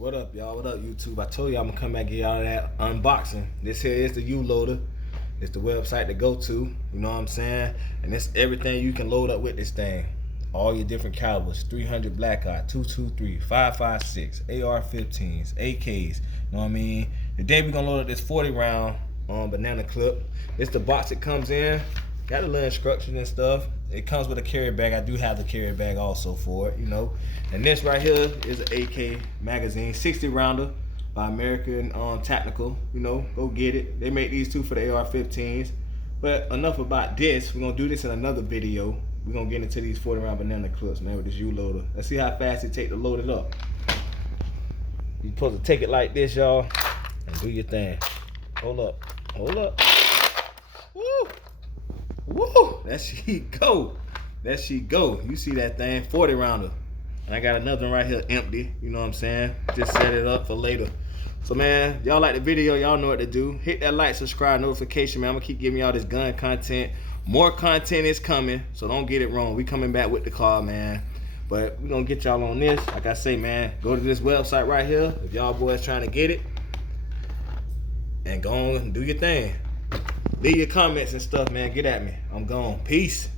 What up, y'all? What up, YouTube? I told you I'm gonna come back and get y'all that unboxing. This here is the U-Loader. It's the website to go to, you know what I'm saying? And it's everything you can load up with this thing. All your different calibers, 300 Black Eye, 223, 556, AR-15s, AKs, you know what I mean? Today we're gonna load up this 40 round banana clip. It's the box it comes in. Got a little instructions and stuff. It comes with a carry bag. I do have the carry bag also for it, you know. And this right here is an AK magazine, 60 rounder by American Tactical. You know, go get it. They make these too for the AR-15s. But enough about this. We're gonna do this in another video. We're gonna get into these 40 round banana clips, man, with this U-Loader. Let's see how fast it take to load it up. You're supposed to take it like this, y'all, and do your thing. Hold up. Hold up. Woo! Woo! There she go. There she go. You see that thing, 40 rounder. And I got another one right here empty. You know what I'm saying? Just set it up for later. So man, y'all like the video, y'all know what to do. Hit that like, subscribe, notification, man. I'm gonna keep giving y'all this gun content. More content is coming, so don't get it wrong. We coming back with the car, man. But we gonna get y'all on this. Like I say, man, go to this website right here if y'all boys trying to get it. And go on and do your thing. Leave your comments and stuff, man. Get at me. I'm gone. Peace.